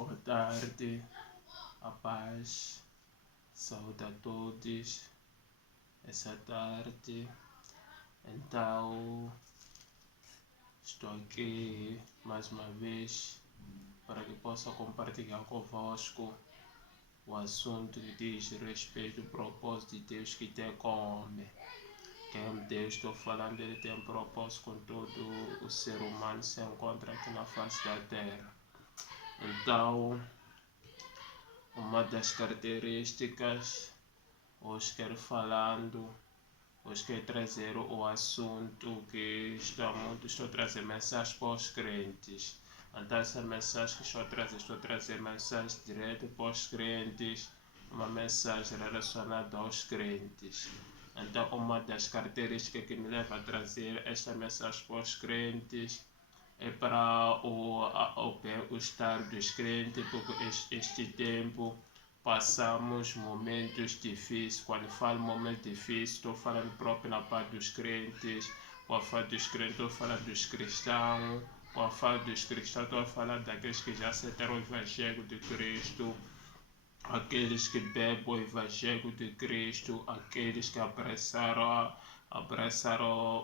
boa tarde, a paz, saúde a todos essa tarde. Então, estou aqui mais uma vez para que possa compartilhar convosco o assunto que diz respeito ao propósito de Deus que tem com o homem. Quem é Deus, estou falando, ele tem um propósito com todo o ser humano que se encontra aqui na face da terra. Então, uma das características, hoje quero trazer o assunto que estou a trazer mensagens para os crentes. Então essa mensagem que estou a trazer mensagem direto para os crentes, uma mensagem relacionada aos crentes. Então uma das características que me leva a trazer esta mensagem para os crentes é para o bem-estar dos crentes, porque este tempo passamos momentos difíceis. Quando falo momentos difíceis, estou falando próprio na parte dos crentes. Quando falo dos crentes, estou falando dos cristãos. Quando falo dos cristãos, estou falando daqueles que já aceitaram o Evangelho de Cristo, aqueles que bebem o Evangelho de Cristo, aqueles que abraçaram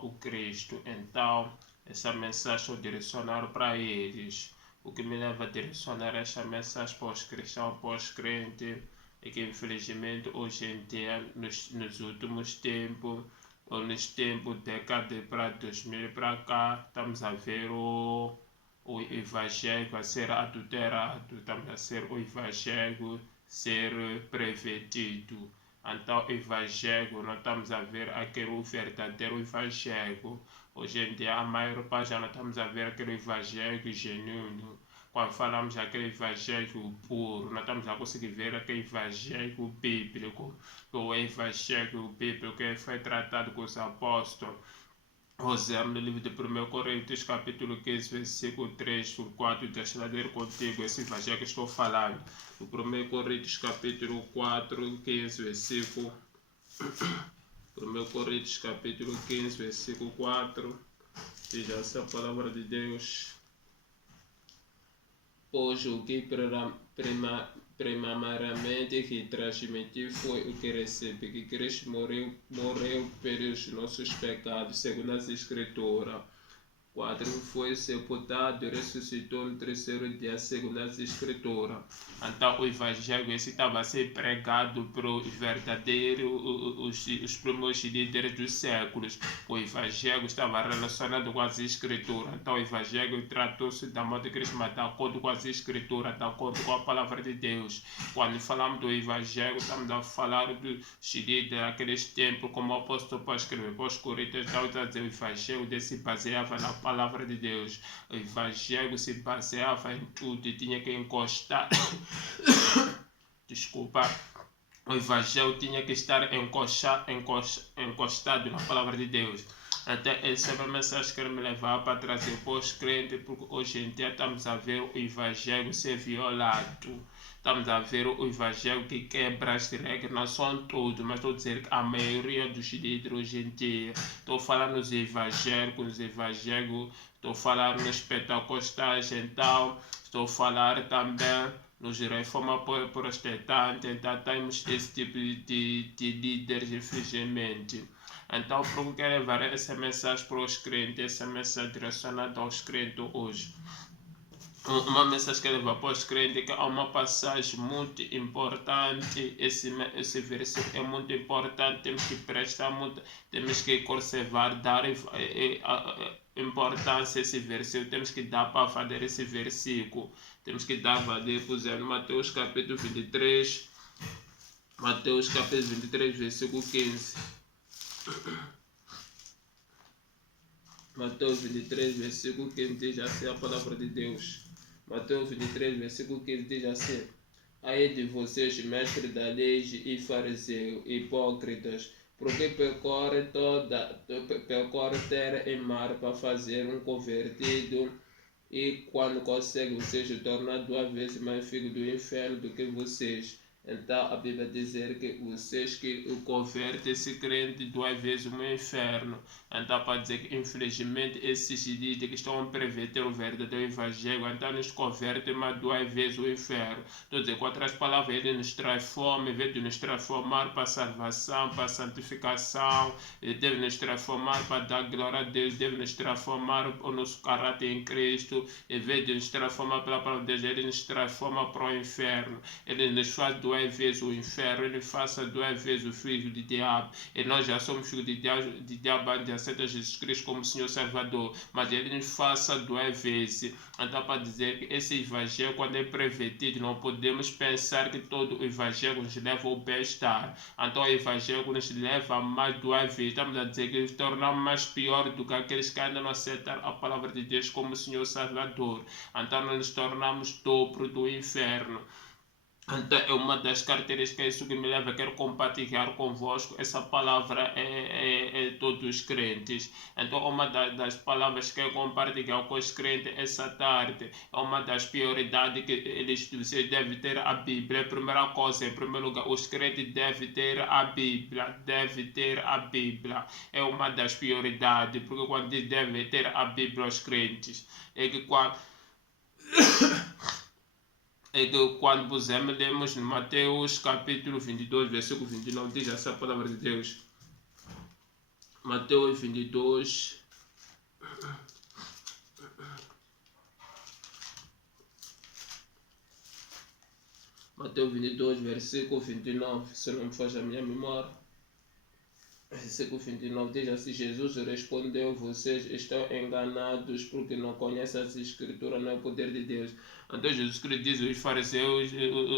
o Cristo. Então, essa mensagem eu direcionar para eles. O que me leva a direcionar essa mensagem para os cristãos, para os crentes, é que infelizmente hoje em dia, nos últimos tempos, ou nos tempos década para 2000 para cá, estamos a ver o Evangelho a ser adulterado, estamos a ser o Evangelho ser pervertido. Então, o Evangelho, nós estamos a ver aquele verdadeiro Evangelho. Hoje em dia, a maior parte já não estamos a ver aquele Evangelho genuíno. Quando falamos daquele Evangelho puro, nós estamos a conseguir ver aquele Evangelho bíblico. O Evangelho bíblico que foi tratado com os apóstolos. Rosemos no livro de 1 Coríntios, capítulo 15, versículo 3 por 4, deixa eu ler contigo esse evangelho que estou falando. O 1 Coríntios, capítulo 4, 15, versículo 1 Coríntios, capítulo 15, versículo 4, diz assim a palavra de Deus. Pois o que primeiramente que transmiti foi o que recebi, que Cristo morreu pelos nossos pecados, segundo as Escrituras. 4. Foi sepultado e ressuscitou no terceiro dia, segundo as Escrituras. Então, o Evangelho esse estava a ser pregado para os verdadeiros, os primeiros líderes dos séculos. O Evangelho estava relacionado com as Escrituras. Então, o Evangelho tratou-se da morte de Cristo, mas de acordo com as Escrituras, de acordo com a palavra de Deus. Quando falamos do Evangelho, estamos a falar dos líderes daqueles tempos, como o apóstolo Paulo escreveu para os Coríntios, o Evangelho se baseava na palavra de Deus. O Evangelho se baseava em tudo e tinha que encostar. Desculpa. O Evangelho tinha que estar encostado na palavra de Deus. Até essa é uma mensagem que quero me levar para trazer para os crentes, porque hoje em dia estamos a ver o Evangelho ser violado. Estamos a ver o Evangelho que quebra as regras, não são todos, mas estou a dizer que a maioria dos líderes hoje em dia. Estou falando nos evangélicos, estou falando nos pentecostais, então estou a falar também nos reforma protestantes. Então temos esse tipo de líderes, infelizmente. Então, por que eu quero levar essa mensagem para os crentes, essa mensagem direcionada aos crentes hoje? Uma mensagem que leva para os crentes, que há uma passagem muito importante. Esse versículo é muito importante, temos que prestar muito, temos que conservar, dar importância a esse versículo, temos que dar para valer esse versículo, temos que dar valer, por exemplo, Mateus capítulo 23, versículo 15. Mateus 23, versículo 15 diz assim a palavra de Deus. Mateus 23, versículo 15 diz assim: Ai de vocês, mestres da lei e fariseus, hipócritas, porque percorrem terra e mar para fazer um convertido, e quando conseguem, vocês tornam 2 vezes mais filhos do inferno do que vocês. Então a Bíblia diz que vocês que o convertem esse crente 2 vezes no inferno. Então, para dizer que, infelizmente, esses líderes que estão a perverter o verdadeiro evangelho, então nos convertem mais 2 vezes o inferno. Estou a dizer, com outras palavras, ele nos traz fome, em vez de nos transformar para a salvação, para a santificação, ele deve nos transformar para dar glória a Deus, deve nos transformar o nosso caráter em Cristo, em vez de nos transformar pela palavra de Deus, ele nos transforma para o inferno. Ele nos faz 2 vezes o inferno, ele faça 2 vezes o filho de diabo. E nós já somos filhos de diabo, aceita Jesus Cristo como Senhor Salvador, mas ele nos faça 2 vezes. Então, para dizer que esse evangelho, quando é pervertido, não podemos pensar que todo o evangelho nos leva ao bem-estar. Então, o evangelho nos leva a mais 2 vezes. Estamos a dizer que nos tornamos mais pior do que aqueles que ainda não aceitam a palavra de Deus como Senhor Salvador. Então, nós nos tornamos dobro do inferno. Então, é uma das características isso que me leva a quero compartilhar convosco. Essa palavra é todos os crentes. Então, uma das palavras que eu compartilhar com os crentes essa tarde é uma das prioridades que vocês devem ter a Bíblia. A primeira coisa, em primeiro lugar, os crentes devem ter a Bíblia. Devem ter a Bíblia. É uma das prioridades, porque quando diz devem ter a Bíblia os crentes, é que quando pusemos, lemos em Mateus capítulo 22, versículo 29, diz essa palavra de Deus. Mateus 22, versículo 29, se não me faz a minha memória. Versículo 29 diz assim: Jesus respondeu, vocês estão enganados porque não conhecem as escrituras, não é o poder de Deus. Então Jesus Cristo diz os fariseus,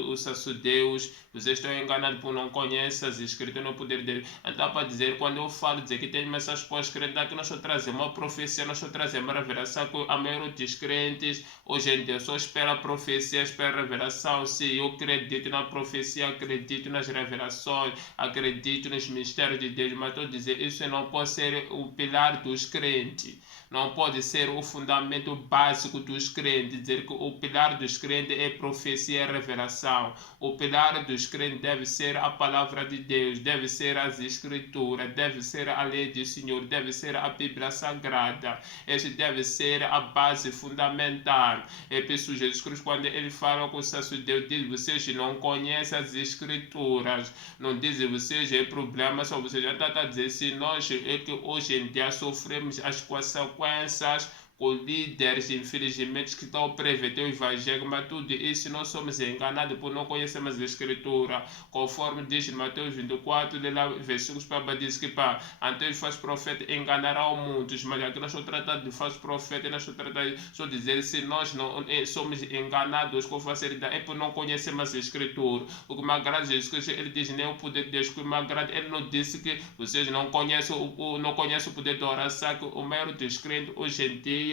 os sacerdotes, vocês estão enganados por não conhecer as escrituras, não é o poder de Deus. Então, para dizer, quando eu falo dizer que tem mensagens pós-crentes, aqui nós só trazemos uma profecia, nós só trazemos uma revelação, que a maioria dos crentes hoje em dia só espera a profecia, espera a revelação. Se eu acredito na profecia, acredito nas revelações, acredito nos mistérios de Deus, mas estou a dizer, isso não pode ser o pilar dos crentes, não pode ser o fundamento básico dos crentes. Dizer que o pilar dos crentes é profecia e revelação. O pilar dos crentes deve ser a palavra de Deus, deve ser as escrituras, deve ser a lei do Senhor, deve ser a Bíblia Sagrada. Esse deve ser a base fundamental. É por isso Jesus Cristo, quando ele fala com os sacerdotes, diz: vocês não conhecem as escrituras, não dizem vocês é problema só vocês. Já está a dizer, se nós é que hoje em dia sofremos as consequências com líderes, infelizmente, que estão a perverter o evangelho, mas tudo isso nós somos enganados por não conhecermos a escritura, conforme diz em Mateus 24, versículos para diz que então ele faz profeta enganará muitos, mas aqui nós estamos tratando de falso profeta, nós estamos tratando de só dizer, se nós não somos enganados com facilidade, é por não conhecermos a escritura. O que me agrada Jesus Cristo, ele diz, nem o poder de Deus, que me agrada, ele não disse que vocês não conhecem o poder da oração, que o maior dos crentes hoje em dia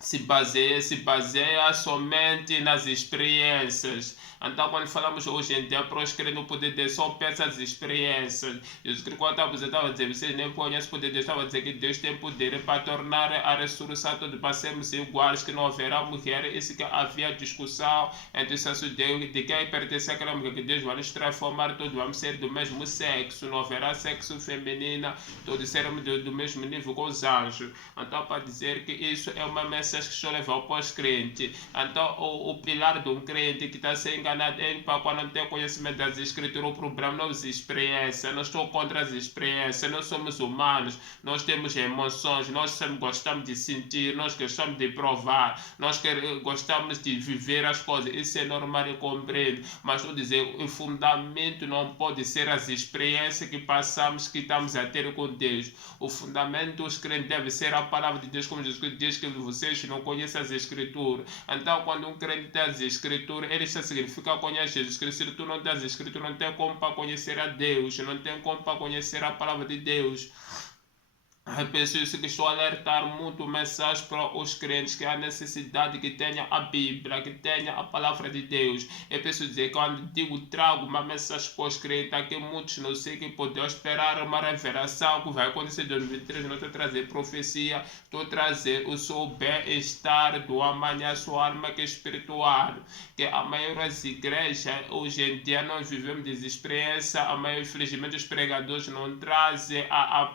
se baseia somente nas experiências. Então, quando falamos hoje em dia para os crentes, o poder de Deus só pensa as experiências. Jesus Cristo, quando estava a dizer, vocês nem conhecem o poder de Deus, estava a dizer que Deus tem poder para tornar a ressurreição todos para sermos iguais, que não haverá mulher. Isso que havia discussão entre os sacerdotes de quem pertence àquela mulher, que Deus vai nos transformar todos, vamos ser do mesmo sexo, não haverá sexo feminino, todos seremos do mesmo nível com os anjos. Então, para dizer que isso é uma mensagem que só leva para os crentes. Então, o pilar de um crente que está sendo enganado é para quando não tem conhecimento das escrituras, o problema não é as experiências. Nós estamos contra as experiências, nós somos humanos, nós temos emoções, nós sempre gostamos de sentir, nós gostamos de provar, nós gostamos de viver as coisas. Isso é normal e compreendo, mas estou dizendo, o fundamento não pode ser as experiências que passamos, que estamos a ter com Deus. O fundamento dos crentes deve ser a palavra de Deus, como Jesus Cristo diz que vocês não conhecem as escrituras. Então, quando um crente tem as escrituras, ele está significa conhecer Jesus Cristo. Se tu não tens as escrituras, não tem como para conhecer a Deus, não tem como para conhecer a palavra de Deus. É preciso que estou a alertar muito mensagem para os crentes que há necessidade que tenha a Bíblia, que tenha a palavra de Deus. É preciso dizer, quando digo trago uma mensagem para os crentes, aqui muitos não sei que podem esperar uma revelação que vai acontecer em 2023. Não estou a trazer profecia, estou a trazer o seu bem-estar do amanhã, sua alma que é espiritual. Que a maioria das igrejas, hoje em dia, nós vivemos desexperiência, a maioria, infelizmente, os pregadores não trazem a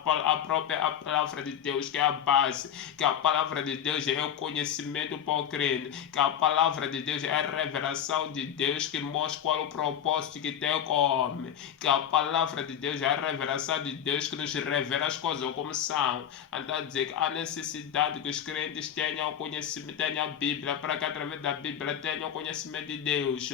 própria palavra de Deus que é a base, que a palavra de Deus é o conhecimento para o crente, que a palavra de Deus é a revelação de Deus que mostra qual é o propósito que tem com o homem, que a palavra de Deus é a revelação de Deus que nos revela as coisas como são. Então dizer que há necessidade que os crentes tenham conhecimento, tenham a Bíblia, para que através da Bíblia tenham conhecimento de Deus.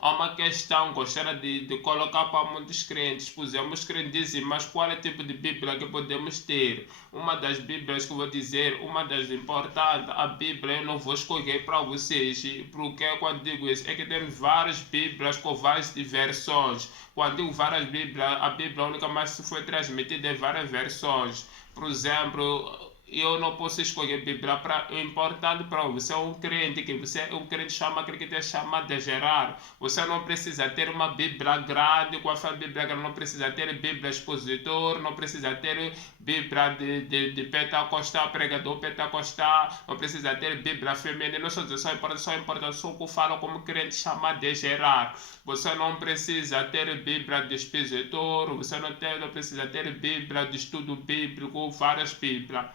Há uma questão que gostaria de colocar para muitos crentes. Por exemplo, os crentes dizem, mas qual é o tipo de Bíblia que podemos ter? Uma das Bíblias que eu vou dizer, uma das importantes, a Bíblia eu não vou escolher para vocês, porque quando digo isso, é que tem várias Bíblias com várias versões. Quando digo várias Bíblias, a Bíblia única mais se foi transmitida em várias versões. Por exemplo, eu não posso escolher a Bíblia é importante para você é um crente, que você é um crente chama aquele que te chama de gerar. Você não precisa ter uma Bíblia grande, com a Bíblia grande, não precisa ter Bíblia expositor, não precisa ter Bíblia de pentecostal, pregador pentecostal, não precisa ter Bíblia feminina, não só importa, só que eu falo como crente chama de gerar. Você não precisa ter Bíblia de expositor, você não precisa ter Bíblia de estudo bíblico, várias Bíblias.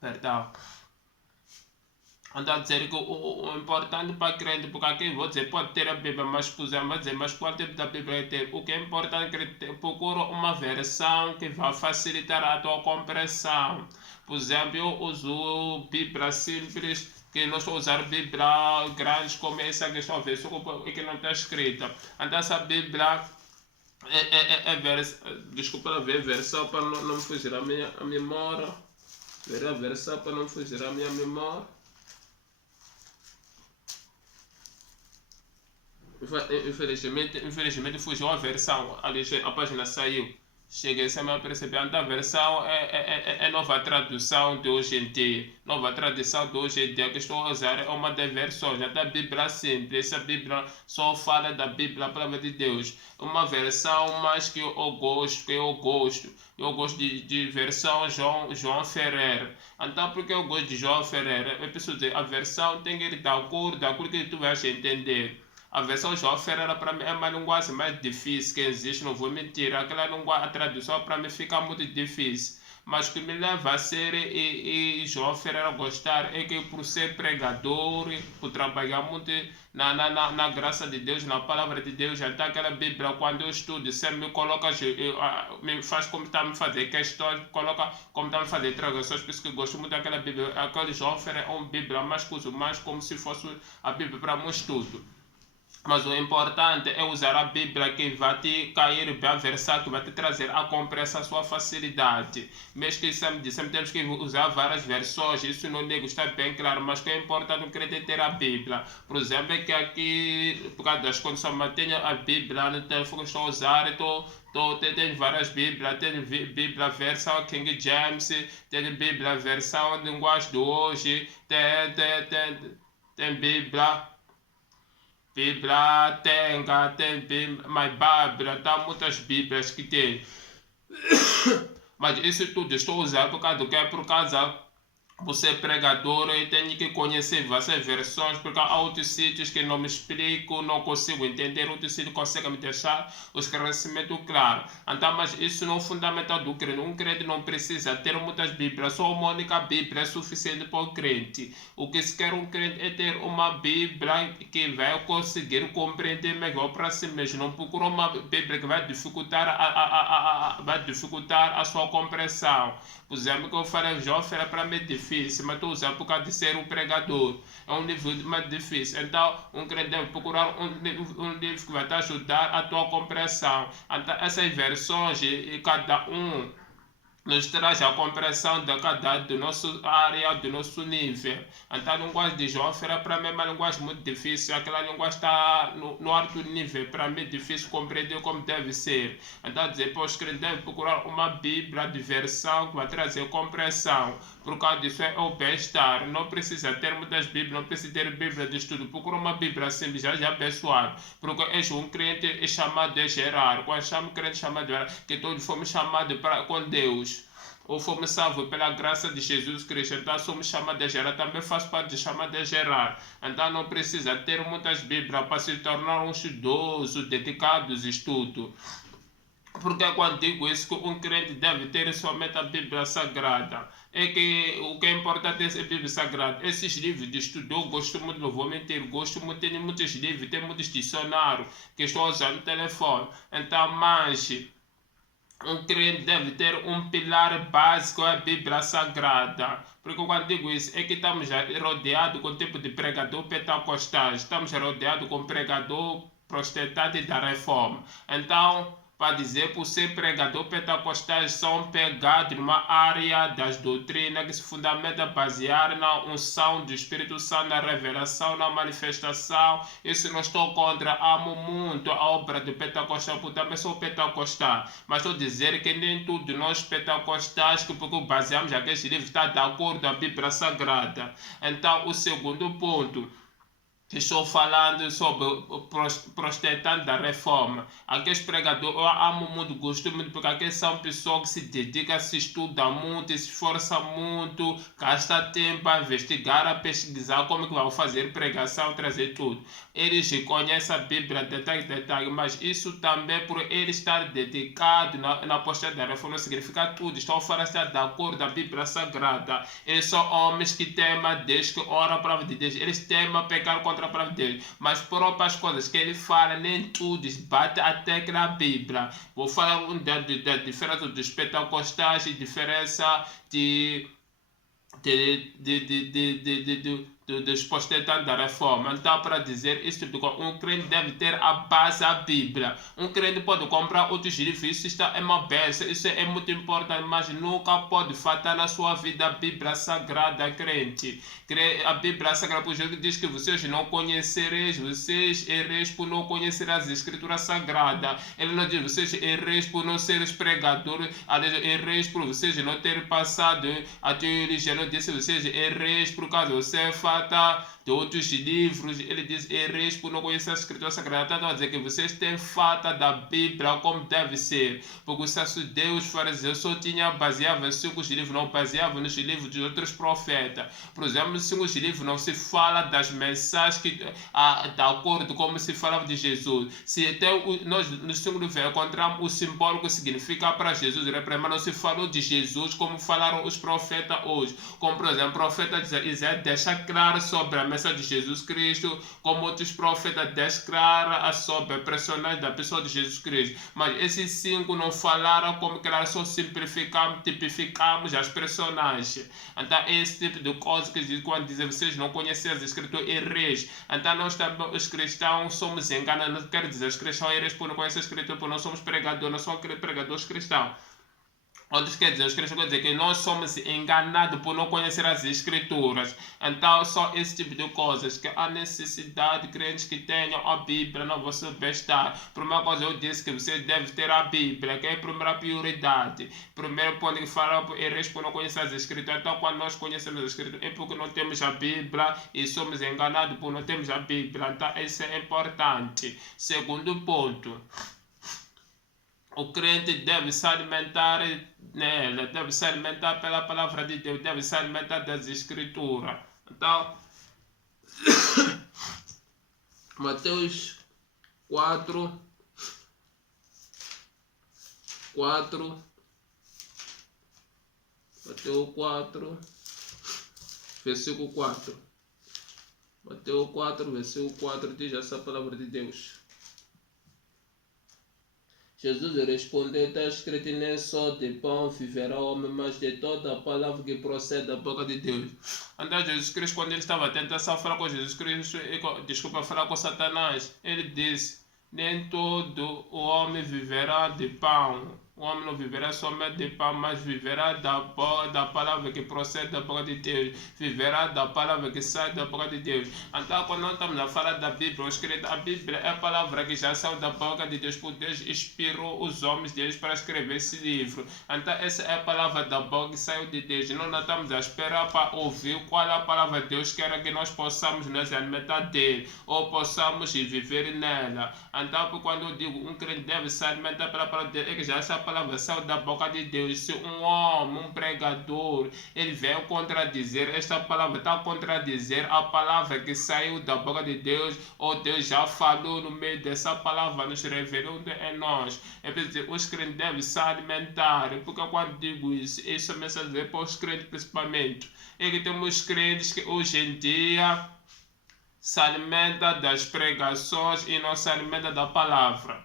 Perdão. Então, dizer que o importante para crente, porque aqui vou dizer, pode ter a Bíblia, mas vai dizer, mas qual tipo da Bíblia é ter? O que é importante é que procura uma versão que vai facilitar a tua compreensão. Por exemplo, eu uso Bíblia simples, que não estou a usar Bíblia grandes como essa que estou a ver, só que não está escrita. Então, essa Bíblia desculpa ver, versão para não fugir a minha memória. Ver a versão para não fugir a minha memória. Infelizmente fugiu a versão. A página saiu. Cheguei sem me perceber. A versão é nova tradução de hoje em dia. Nova tradução de hoje em dia que estou a usar é uma das versões. Da Bíblia simples. Essa Bíblia só fala da Bíblia, a palavra de Deus. Uma versão mais que eu gosto. Eu gosto de versão João Ferrer. Então, porque eu gosto de João Ferrer? Eu preciso dizer, a versão tem que ir de acordo com aquilo que tu vais entender. A versão João Ferreira para mim é uma linguagem mais difícil que existe, não vou mentir. Aquela linguagem, a tradução para mim fica muito difícil. Mas o que me leva a ser e João Ferreira gostar é que por ser pregador, por trabalhar muito na graça de Deus, na palavra de Deus, até aquela Bíblia, quando eu estudo, sempre me coloca, me faz como está a me fazer questões, coloca como está a me fazer traduções, por isso que eu gosto muito daquela Bíblia. Aquele João Ferreira é uma Bíblia mais como se fosse a Bíblia para um estudo. Mas o importante é usar a Bíblia que vai te cair bem a versão, que vai te trazer a compreensão, a sua facilidade. Mesmo que sempre temos que usar várias versões, isso não nego, está bem claro, mas o que é importante no crente é ter a Bíblia. Por exemplo, é que aqui, por causa das condições, mantenha a Bíblia no telefone que estou a usar, tem várias Bíblias, tem Bíblia versão King James, tem Bíblia versão linguagem de hoje, tem Bíblia tem Bíblia, mas Bíblia, tá muitas Bíblias que tem. Mas isso tudo estou usando por causa do que? Por causa você é pregador e tem que conhecer várias versões, porque há outros sítios que não me explico, não consigo entender, outros sítios conseguem me deixar o esclarecimento claro. Então, mas isso não é fundamental do crente. Um crente não precisa ter muitas Bíblias, só uma única Bíblia é suficiente para o crente. O que se quer um crente é ter uma Bíblia que vai conseguir compreender melhor para si mesmo. Não procura uma Bíblia que vai dificultar a sua compreensão. Por exemplo, que eu falei, João Ferreira para mim é difícil, mas estou usando por causa de ser um pregador. É um nível mais difícil. Então, um crente deve procurar um livro que vai te ajudar a tua compreensão. Então, essas versões, e cada um nos traz a compreensão de cada do nosso área, do nosso nível. Então a linguagem de João Ferreira para mim é uma linguagem muito difícil, aquela linguagem está no alto nível, para mim é difícil compreender como deve ser. Então depois que ele deve procurar uma Bíblia de versão que vai trazer compreensão. Por causa disso é o bem-estar, não precisa ter muitas Bíblias, não precisa ter Bíblia de estudo, procura uma Bíblia simples, já abençoado. Porque és um crente é chamado de gerar, quando chama crente chamado de gerar, que todos fomos chamados com Deus. Ou fomos salvos pela graça de Jesus Cristo, então somos chamados de gerar, também faz parte de chamar de gerar. Então não precisa ter muitas Bíblias para se tornar um estudioso, dedicado ao estudo. Porque quando digo isso, que um crente deve ter somente a Bíblia Sagrada, é que o que é importante é a Bíblia Sagrada. Esses livros de estudo, eu gosto muito, não vou mentir, gosto muito, tem muitos livros, tem muitos dicionários que estou a usar no telefone. Então, mas um crente deve ter um pilar básico, a Bíblia Sagrada. Porque quando digo isso, é que estamos rodeados com o tipo de pregador pentecostal, estamos rodeados com pregador protestante da reforma. Então, para dizer, por ser pregador pentecostais, são pegados numa área das doutrinas que se fundamenta basear na unção do Espírito Santo, na revelação, na manifestação. Isso não estou contra, amo muito a obra do pentecostal, porque também sou pentecostal. Mas estou a dizer que nem tudo nós pentecostais, que porque baseamos aqueles livros, está de acordo com a Bíblia Sagrada. Então, o segundo ponto, estou falando sobre o protestante da reforma. Aqueles pregadores, eu amo muito, gosto muito, porque aqueles são pessoas que se dedicam, se estudam muito, se esforçam muito, gastam tempo a investigar, a pesquisar como que vão fazer pregação, trazer tudo. Eles conhecem a Bíblia, detalhe, mas isso também por eles estar dedicado na postura da reforma não significa tudo. Estão falando estar de acordo com a Bíblia Sagrada. Eles são homens que temem Deus, que oram a palavra de Deus. Eles temem pecar contra a palavra de Deus, mas próprias coisas que ele fala, nem tudo bate até que na Bíblia. Vou falar da diferença dos pentecostais e diferença dos protestantes da reforma. Então, para dizer isto, um crente deve ter a base da Bíblia. Um crente pode comprar outros livros, isso é uma bênção, isso é muito importante, mas nunca pode faltar na sua vida a Bíblia Sagrada, crente. A Bíblia Sagrada, por exemplo, diz que vocês não conhecereis, vocês erreis por não conhecer as Escrituras Sagradas. Ele não diz, vocês erreis por não seres pregadores, erreis por vocês não terem passado a teologia. Não disse, vocês erreis por causa de você de outros livros. Ele diz, erreis por não conhecer a Escritura Sagrada. Está a dizer que vocês têm falta da Bíblia como deve ser, porque os sacerdotes, os fariseus só tinham baseado em 5 livros, não baseavam nos livros de outros profetas. Por exemplo, nos 5 livros não se fala das mensagens que, de acordo com como se falava de Jesus. Se até nós nos 5 livros encontramos o simbólico que significa para Jesus, mas não se falou de Jesus como falaram os profetas hoje. Como, por exemplo, o profeta Isaías deixa claro sobre a mensagem de Jesus Cristo, como outros profetas deixam claro sobre a personagem da pessoa de Jesus Cristo. Mas esses 5 não falaram como que elas só simplificamos, tipificamos as personagens. Então, esse tipo de coisa que diz, quando dizem vocês não conhecem as Escrituras, erreis. Então, nós também, os cristãos, somos enganados. Não quero dizer, os cristãos erreis por não conhecer as Escrituras, por não somos pregadores, não somos pregadores cristãos. Outros quer dizer, os cristãos quer dizer que nós somos enganados por não conhecer as Escrituras. Então, só esse tipo de coisas, que há necessidade de crentes que tenham a Bíblia no vosso vestar. Primeira coisa, eu disse que você deve ter a Bíblia, que é a primeira prioridade. Primeiro ponto que fala é por não conhecer as Escrituras. Então, quando nós conhecemos as Escrituras, é porque não temos a Bíblia e somos enganados por não termos a Bíblia. Então, isso é importante. Segundo ponto, o crente deve se alimentar nela, deve se alimentar pela palavra de Deus, deve se alimentar das Escrituras. Então, Mateus 4, Mateus 4, versículo 4. Mateus 4, versículo 4 diz essa palavra de Deus. Jesus respondeu, está escrito, nem só de pão viverá o homem, mas de toda a palavra que procede da boca de Deus. Então Jesus Cristo, quando ele estava tentando falar com Jesus Cristo, falar com Satanás, ele disse, nem todo o homem viverá de pão. O homem não viverá somente de pão, mas viverá da palavra que procede da boca de Deus. Viverá da palavra que sai da boca de Deus. Então, quando nós estamos a falar da Bíblia, a Bíblia é a palavra que já saiu da boca de Deus, porque Deus inspirou os homens deles para escrever esse livro. Então, essa é a palavra da boca que saiu de Deus. Nós não estamos a esperar para ouvir qual é a palavra de Deus quer que nós possamos nos alimentar dele, ou possamos viver nela. Então, quando eu digo um crente deve se alimentar pela palavra de Deus, é que já essa palavra saiu da boca de Deus, se um homem, um pregador, ele veio contradizer esta palavra, está a contradizer a palavra que saiu da boca de Deus, ou Deus já falou no meio dessa palavra, nos revelando em nós. É preciso, os crentes devem se alimentar, porque quando digo isso, isso é mensagem para os crentes principalmente. É que temos crentes que hoje em dia se alimentam das pregações e não se alimentam da palavra.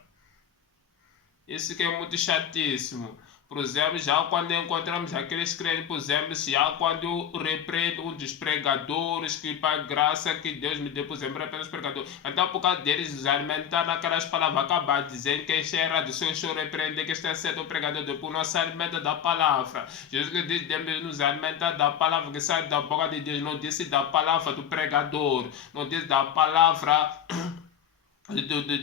Isso que é muito chatíssimo. Por exemplo, já quando encontramos aqueles crentes, por exemplo, já quando eu repreendo um dos pregadores, que para graça que Deus me deu, por exemplo, repreendo os pregadores. Então, por causa deles nos alimentar naquelas palavras, acabar dizendo que isso é errado, se eu repreender que está certo o pregador, depois não se alimenta da palavra. Jesus diz, devemos nos alimentar da palavra que sai da boca de Deus, não disse da palavra do pregador, não disse da palavra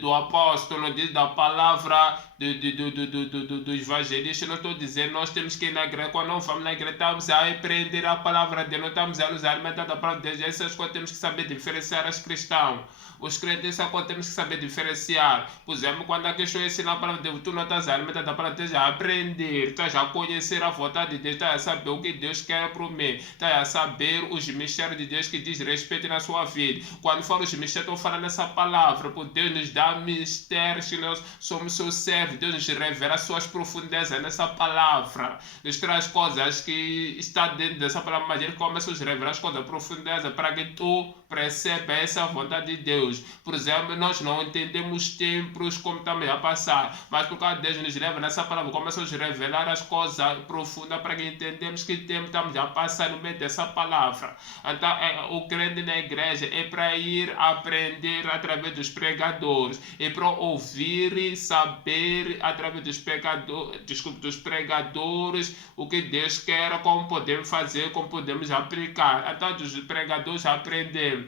do apóstolo, não diz da palavra do evangelista. Não estou dizendo nós temos que ir na igreja. Quando não vamos na igreja, estamos a aprender a palavra de Deus, não estamos a nos alimentar da palavra de Deus. Essas coisas temos que saber diferenciar as cristãos. Os crentes, essa coisa temos que saber diferenciar. Por exemplo, quando a questão é ensinar a palavra de Deus, tu não estás a alimentar da palavra de Deus, a aprender, estás a conhecer a vontade de Deus, estás a saber o que Deus quer para mim, estás a saber os mistérios de Deus que diz respeito na sua vida. Quando for os mistérios, estou falando essa palavra, porque Deus nos dá mistérios, que nós somos seus servos, Deus nos revela suas profundezas nessa palavra, nos traz coisas que está dentro dessa palavra, mas Ele começa a nos revelar as coisas profundezas para que tu perceba essa vontade de Deus. Por exemplo, nós não entendemos tempos como estamos a passar, mas por causa de Deus nos leva nessa palavra, começa a nos revelar as coisas profundas para que entendamos que tempo estamos a passar no meio dessa palavra. Então, o crente na igreja é para ir aprender através dos pregadores, é para ouvir e saber através dos pregadores o que Deus quer, como podemos fazer, como podemos aplicar. Então, dos pregadores aprender.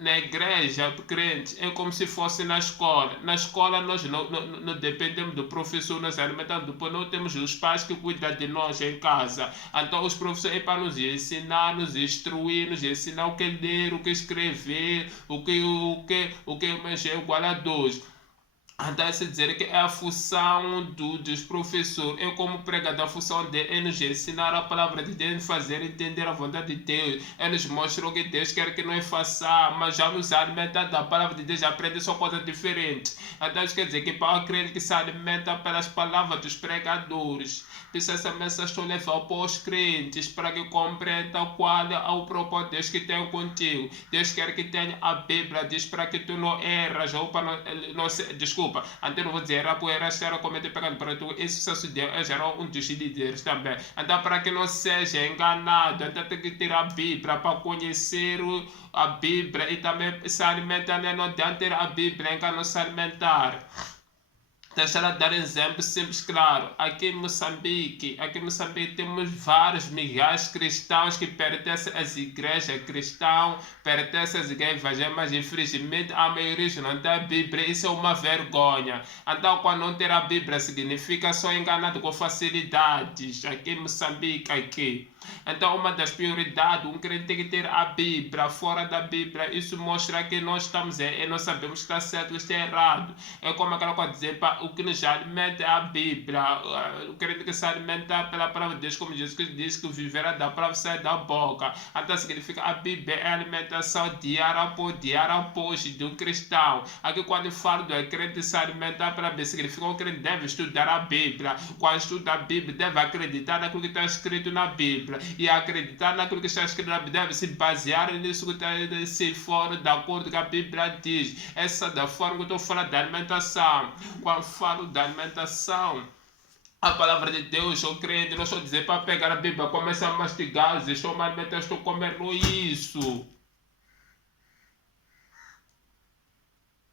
Na igreja, crentes, é como se fosse na escola. Na escola nós não dependemos do professor, nos alimentamos, depois não temos os pais que cuidam de nós em casa. Então os professores é para nos ensinar, nos instruir, nos ensinar o que ler, o que escrever, o que é igual a 2. Então, se dizer que é a função dos professores, é como pregador, a função dele é nos ensinar a palavra de Deus, fazer entender a vontade de Deus, é nos mostrar o que Deus quer que nós façamos, mas já nos alimenta da palavra de Deus, aprende só coisas diferentes. Então, isso quer dizer que para aquele que se alimenta pelas palavras dos pregadores, precisa essa mensagem levar para os crentes, para que compreendam qual é o propósito de Deus que tem contigo. Deus quer que tenha a Bíblia, diz para que tu não erras, ou para não desculpa. Então não vou dizer era por errar, cometer pecado, para tu isso sucedeu, era um dos líderes também. Então para que não seja enganado, então tem que ter a Bíblia para conhecer a Bíblia e também se alimentar, não adianta ter a Bíblia, enganar se alimentar. Deixa eu dar um exemplo simples, claro. Aqui em Moçambique temos vários milhares de cristãos que pertencem às igrejas cristãs, pertencem às igrejas evangélicas, mas infelizmente a maioria não tem a Bíblia. Isso é uma vergonha. Então, quando não ter a Bíblia, significa só enganado com facilidades. Aqui em Moçambique, aqui. Então, uma das prioridades, um crente tem que ter a Bíblia. Fora da Bíblia, isso mostra que nós estamos nós sabemos que está certo, que está errado. É como aquela coisa dizer, o que nos alimenta é a Bíblia. O crente que se alimenta pela palavra de Deus, como Jesus diz que viverá da palavra sai da boca. Então significa a Bíblia é a alimentação diária após de um cristão. Aqui quando falo do crente se alimentar pela Bíblia, significa que o crente deve estudar a Bíblia. Quando estuda a Bíblia, deve acreditar naquilo que está escrito na Bíblia. E acreditar naquilo que está escrito na Bíblia deve se basear nisso que está se for de acordo com que a Bíblia diz. Essa é da forma que eu estou falando da alimentação. Quando falo da alimentação, a palavra de Deus, eu creio, não estou dizendo para pegar a Bíblia, começar a mastigar, estou me alimentando, estou comendo isso.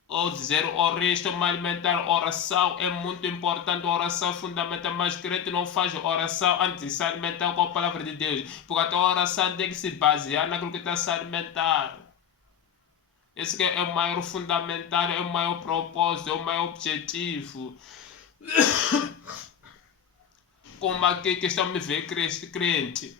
Ou dizer, estou me alimentar, oração é muito importante, oração é fundamental, mas o crente não faz oração antes de se alimentar com a palavra de Deus, porque a tua oração tem que se basear naquilo que está a se alimentar. Esse é o maior fundamental, é o maior propósito, é o maior objetivo. Como aqui que estão me vendo crente.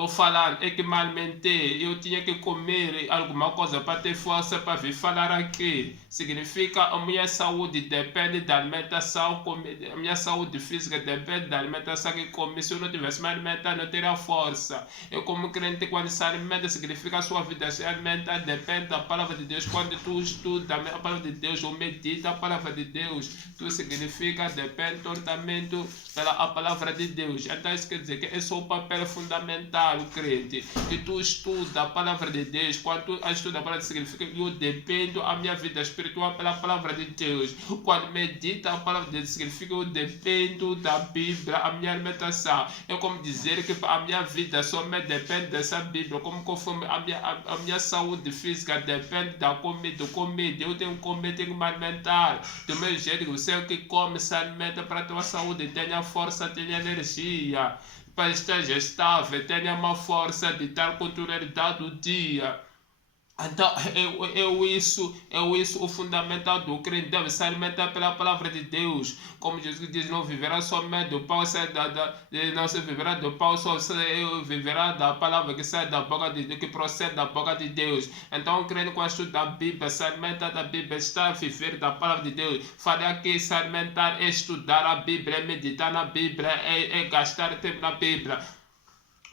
Estou falando, é que me alimentei, eu tinha que comer alguma coisa para ter força para vir falar aqui. Significa a minha saúde depende da alimentação, a minha saúde física depende da alimentação que come. Se eu não tivesse me alimentado, eu teria força. Eu como crente, quando se alimenta, significa a sua vida se alimenta, depende da palavra de Deus. Quando tu estuda a palavra de Deus ou medita a palavra de Deus, tu significa, depende totalmente pela palavra de Deus. Então isso quer dizer que esse é o papel fundamental o crente, e tu estuda a palavra de Deus. Quando tu estuda a palavra, significa que eu dependo a minha vida espiritual pela palavra de Deus. Quando medita a palavra de Deus, significa que eu dependo da Bíblia, a minha alimentação. É como dizer que a minha vida somente depende dessa Bíblia, como conforme a minha saúde física depende da comida. Eu tenho que comer, tenho que me alimentar. Do meu jeito, você é o que come, se alimenta para a tua saúde, tenha força, tenha energia, para estar estável, tenha uma força de estar com totalidade do dia. Então, é isso o fundamental do crente. Deve se alimentar pela palavra de Deus. Como Jesus diz, não viverá somente do pão, não se viverá do pão, só se viverá da palavra que sai da boca de Deus, que procede da boca de Deus. Então, o crente, quando estuda a Bíblia, se alimenta da Bíblia, está a viver da palavra de Deus. Falar aqui, se alimentar é estudar a Bíblia, é meditar na Bíblia, é gastar tempo na Bíblia.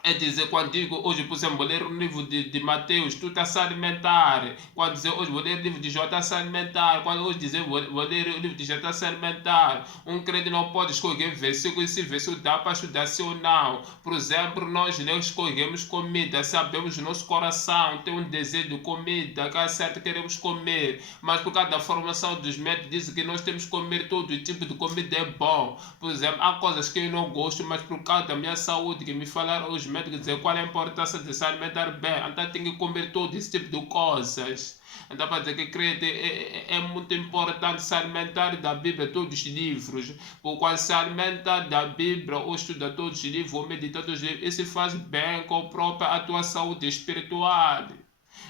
É dizer, quando digo hoje, por exemplo, vou ler o livro de Mateus, tu estás a se alimentar. Quando dizer hoje, vou ler o livro de Jó, está a se alimentar. Quando hoje dizer, vou ler o livro de Jó, está a se alimentar. Um crente não pode escolher versículo e se versículo dá para estudar sim ou não. Por exemplo, nós escolhemos comida, sabemos o nosso coração tem um desejo de comida, que é certo queremos comer. Mas por causa da formação dos médicos, dizem que nós temos que comer todo tipo de comida é bom. Por exemplo, há coisas que eu não gosto, mas por causa da minha saúde, que me falaram os médicos, dizer qual é a importância de se alimentar bem, então tem que comer todo esse tipo de coisas. Então para dizer que crente é muito importante se alimentar da Bíblia, todos os livros, porque quando se alimenta da Bíblia ou estuda todos os livros ou medita todos os livros, isso faz bem com a própria tua saúde espiritual.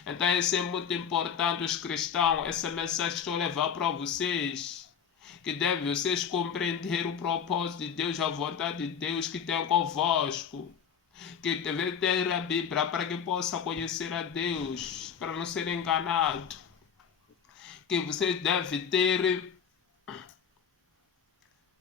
Então isso é muito importante, os cristãos, essa mensagem que estou a levar para vocês, que devem vocês compreender o propósito de Deus, a vontade de Deus que tem convosco, que deve ter a Bíblia para que possa conhecer a Deus, para não ser enganado, que vocês devem ter,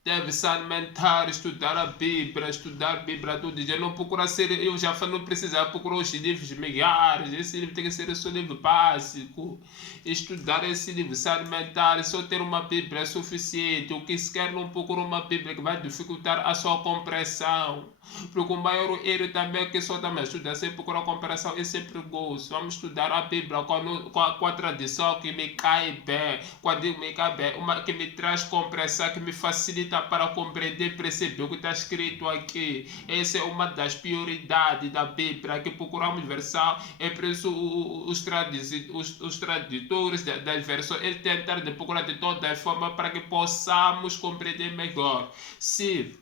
deve se alimentar, estudar a Bíblia todo dia, não procurar ser, eu já falei, não precisa procurar os livros milhares, esse livro tem que ser o seu livro básico, estudar esse livro, se alimentar, só ter uma Bíblia é suficiente. O que se quer não procura uma Bíblia que vai dificultar a sua compreensão, porque o maior erro também é que só também estuda sem procurar compreensão, isso é perigoso. Vamos estudar a Bíblia com a tradição que me cai bem, quando digo me cai bem, uma que me traz compreensão, que me facilita para compreender, perceber o que está escrito aqui. Essa é uma das prioridades da Bíblia, que procuramos versão. É por isso os tradutores das versões, eles tentaram de procurar de toda forma para que possamos compreender melhor. Se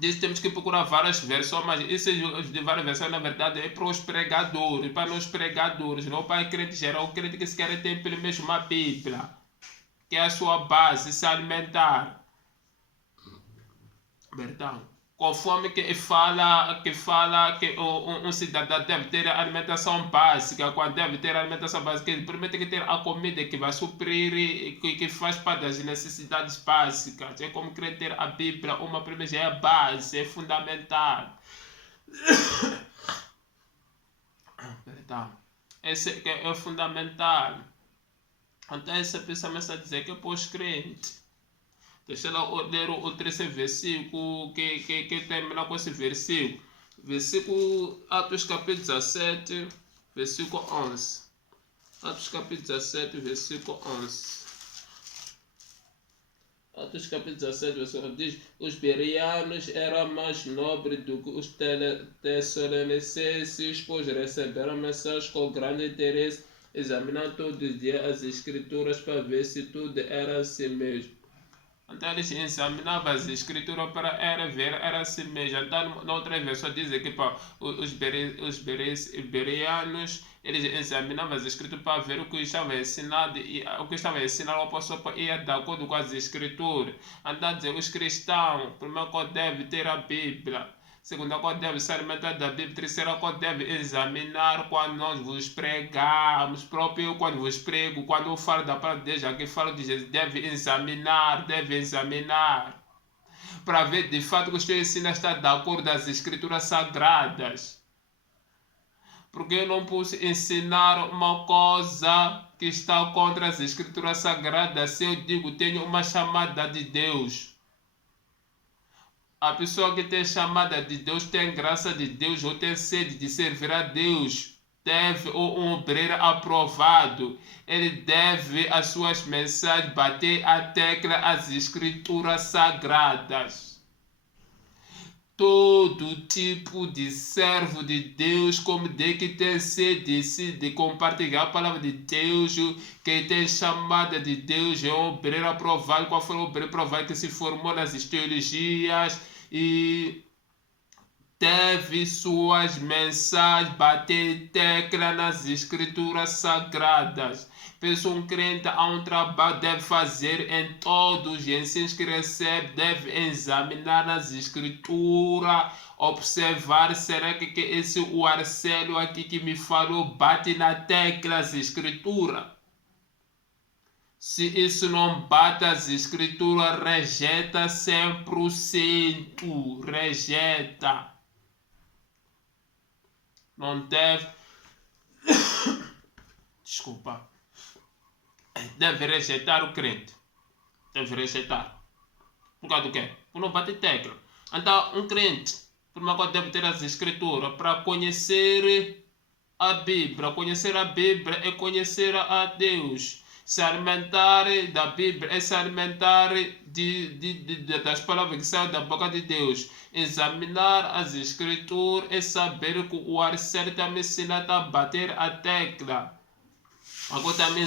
diz que temos que procurar várias versões, mas essas de várias versões na verdade é para os pregadores, não para crente geral. O crente que se quer ter pelo menos uma Bíblia, que é a sua base, se alimentar. Perdão. Conforme que fala que um cidadão deve ter alimentação básica, quando deve ter alimentação básica, ele primeiro tem que ter a comida que vai suprir, que faz parte das necessidades básicas. É como querer ter a Bíblia, uma primeira já é a base, é fundamental. Perdão. Esse é fundamental. Então essa pensamento a dizer que é para os crentes. Deixa eu ler o terceiro versículo que termina com esse versículo. Versículo Atos capítulo 17, versículo 11. Atos capítulo 17, versículo 11. Atos capítulo 17, versículo 11 diz: os bereanos eram mais nobres do que os tessalonicenses, pois receberam mensagens com grande interesse, examinando todos os dias as escrituras para ver se tudo era assim mesmo. Então eles examinavam as escrituras para ver, era assim mesmo. Então, na outra versão dizem que os bereanos, eles examinavam as escrituras para ver o que estava ensinado, e o que estava ensinado o apóstolo ia de acordo com as escrituras. Então, dizer, os cristãos, primeiro que devem ter a Bíblia. Segunda coisa, deve se alimentar da Bíblia. Terceira coisa, deve examinar quando nós vos pregamos. Próprio eu, quando vos prego, quando eu falo da palavra de Deus, aqui falo de Jesus, deve examinar. Para ver de fato que o seu ensino está de acordo com as escrituras sagradas. Porque eu não posso ensinar uma coisa que está contra as escrituras sagradas se eu digo tenho uma chamada de Deus. A pessoa que tem chamada de Deus, tem graça de Deus ou tem sede de servir a Deus, deve ou um obreiro aprovado, ele deve as suas mensagens bater a tecla as escrituras sagradas. Todo tipo de servo de Deus, como de que tem sede de compartilhar a palavra de Deus, que tem chamada de Deus, é um obreiro aprovado. Qual foi o obreiro aprovado que se formou nas teologias e teve suas mensagens bater tecla nas escrituras sagradas. Um crente a um trabalho deve fazer em todos os ensinos que recebe, deve examinar as escrituras, observar, será que esse o Arcélio aqui que me falou bate na tecla as escrituras? Se isso não bate as escrituras, rejeita 100%, rejeta. Não deve, desculpa, deve rejeitar o crente. Deve rejeitar. Por causa do quê? Por não bater tecla. Então, um crente, primeiro coisa, deve ter as escrituras para conhecer a Bíblia. Conhecer a Bíblia é conhecer a Deus. Se alimentar da Bíblia é se alimentar das palavras que saem da boca de Deus. Examinar as escrituras é saber que o Arcélio está me ensinando a bater a tecla. Agora também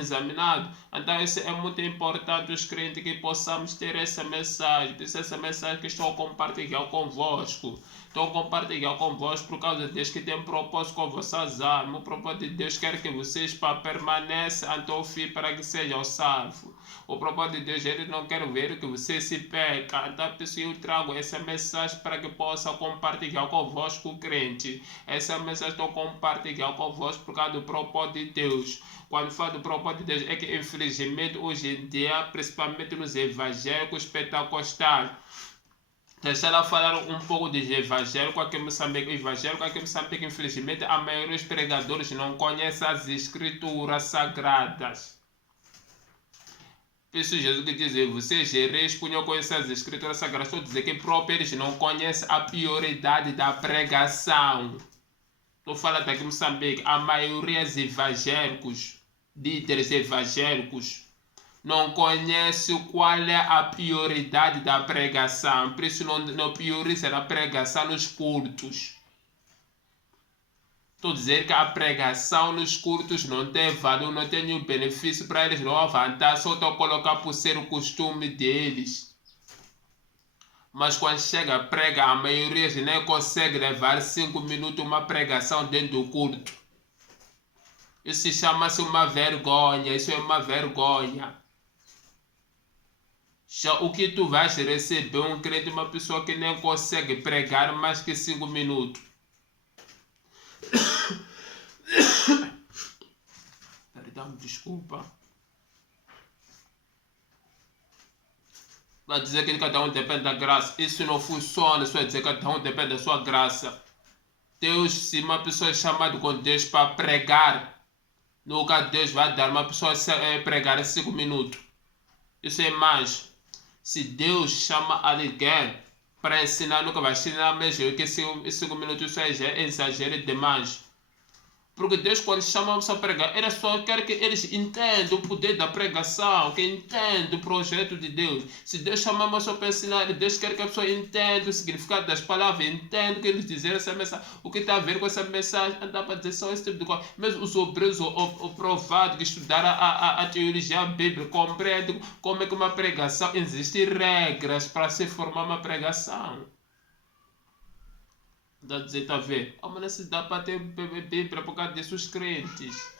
examinado. Então isso é muito importante, os crentes, que possamos ter essa mensagem. Essa mensagem que estou a compartilhar convosco. Estou a compartilhar convosco por causa de Deus que tem propósito com vossas almas. O propósito de Deus quer que vocês permaneçam até o fim para que sejam salvos. O propósito de Deus, ele não quer ver que você se peca. Então, eu trago essa mensagem para que possa compartilhar convosco, crente. Essa mensagem estou a compartilhar convosco por causa do propósito de Deus. Quando falo do propósito de Deus, é que infelizmente hoje em dia, principalmente nos evangélicos pentecostais, deixar eu falar um pouco de evangélico aqui em Moçambique. Evangélico aqui em Moçambique, infelizmente, a maioria dos pregadores não conhece as escrituras sagradas. Isso Jesus que diz, vocês hereis por não conhecer as escrituras sagradas. Estou a dizer que próprio eles não conhecem a prioridade da pregação. Estou falando aqui em Moçambique, a maioria dos evangélicos, líderes evangélicos, não conhece qual é a prioridade da pregação. Por isso não prioriza a pregação nos cultos. Estou a dizer que a pregação nos cultos não tem valor, não tem nenhum benefício para eles, não há vantagem, só estou a colocar por ser o costume deles. Mas quando chega a prega, a maioria nem consegue levar 5 minutos uma pregação dentro do culto. Isso chama-se uma vergonha, isso é uma vergonha. Já o que tu vais receber um crente, uma pessoa que nem consegue pregar mais que 5 minutos. Perdão, desculpa. Vai dizer que cada um depende da graça. Isso não funciona, isso é dizer que cada um depende da sua graça. Deus, se uma pessoa é chamada com Deus para pregar, nunca Deus vai dar uma pessoa a pregar em 5 minutos. Isso é mais. Se Deus chama alguém para ensinar, nunca vai ensinar mesmo que 5 minutos isso é exagero demais. Porque Deus, quando chama a pregar, ele só quer que eles entendam o poder da pregação, que entendam o projeto de Deus. Se Deus chama a pessoa para ensinar, Deus quer que a pessoa entenda o significado das palavras, entenda o que eles dizem essa mensagem, o que tem a ver com essa mensagem. Não dá para dizer só esse tipo de coisa. Mesmo os obreiros provados que estudaram a teologia bíblica compreendem como é que uma pregação, existem regras para se formar uma pregação. Dá a dizer, tá vendo? Há uma necessidade para ter Bíblia por causa desses crentes.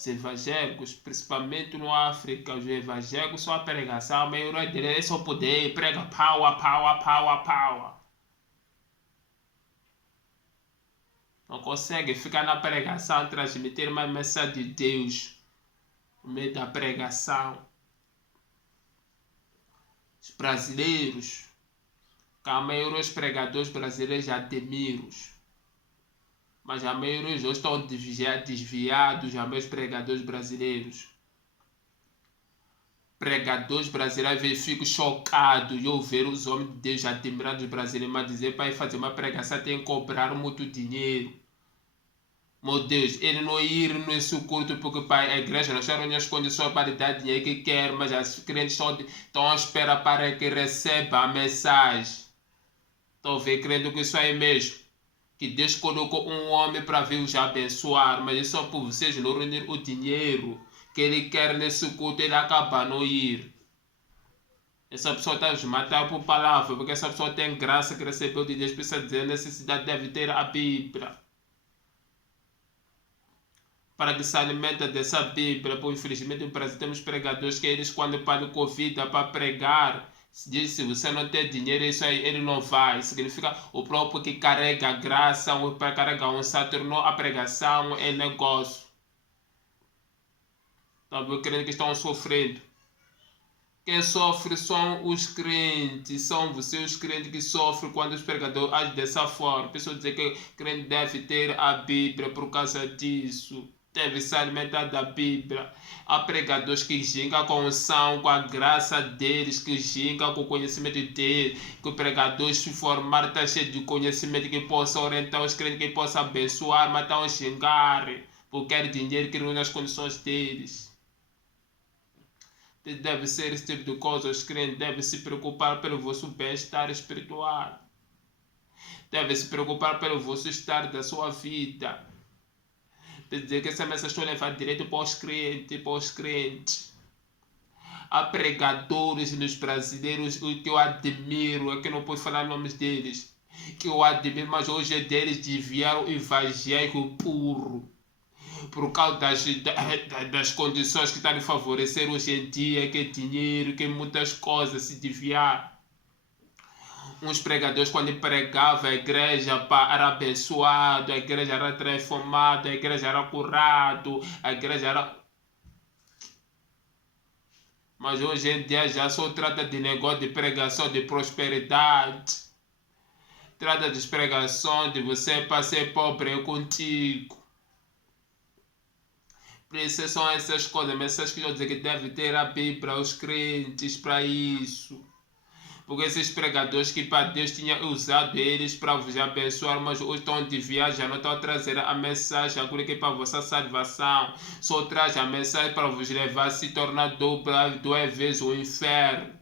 Os evangélicos, principalmente no África, os evangélicos só a pregação, a maioria deles é só poder, prega power, power, power, power. Não consegue ficar na pregação, transmitir uma mensagem de Deus no meio da pregação. Os brasileiros, que a maioria dos pregadores brasileiros admiram, mas a maioria hoje estão desviados, a meus pregadores brasileiros. Pregadores brasileiros, eu fico chocado e eu ver os homens de Deus admirando os brasileiros, mas dizer para ir fazer uma pregação tem que cobrar muito dinheiro. Meu Deus, ele não ir nesse culto porque pai, a igreja não está as condições para lhe dar dinheiro que quer, mas as crentes estão à espera para que receba a mensagem. Estão a ver, crendo que isso aí mesmo. Que Deus colocou um homem para vir os abençoar, mas é só por vocês não reunir o dinheiro que ele quer nesse culto, ele acaba não ir. Essa pessoa está a matar por palavra, porque essa pessoa tem graça que recebeu de Deus, precisa dizer, a necessidade deve ter a Bíblia. Para que se alimenta dessa Bíblia, porque infelizmente no Brasil temos pregadores que eles quando o Pai convida para pregar, diz se você não tem dinheiro, isso aí ele não vai. Significa o próprio que carrega a graça, o que carrega a unção, tornou a pregação é negócio. Talvez crendo que estão sofrendo. Quem sofre são os crentes, são vocês os crentes que sofrem quando os pregadores agem dessa forma. A pessoa dizer que o crente deve ter a Bíblia por causa disso. Deve se alimentar da Bíblia. Há pregadores que gingam com unção, com a graça deles, que gingam com o conhecimento deles, que o pregador se formar está cheio de conhecimento que possa orientar os crentes, que possa abençoar, mas estão a xingar, porque quer dinheiro que não nas condições deles. Deve ser esse tipo de coisa, os crentes devem se preocupar pelo vosso bem-estar espiritual. Devem se preocupar pelo vosso estar da sua vida. Dizer que essa mensagem está levando direito para os crentes, Há pregadores nos brasileiros que eu admiro, é que não posso falar nomes deles, que eu admiro, mas hoje é deles desviaram o evangelho puro. Por causa das condições que estão a favorecer hoje em dia, que é dinheiro, que muitas coisas se desviar. Uns pregadores, quando pregavam, a igreja era abençoada, a igreja era transformada, a igreja era curada, a igreja era... Mas hoje em dia já só trata de negócio de pregação de prosperidade. Trata de pregação de você para ser pobre contigo. Por isso são essas coisas, mensagens que eu dizer que deve ter a Bíblia, os crentes para isso. Porque esses pregadores que para Deus tinha usado eles para vos abençoar, mas hoje estão de viagem, não estão a trazer a mensagem, agora que é para a vossa salvação, só traz a mensagem para vos levar a se tornar duas vezes o inferno.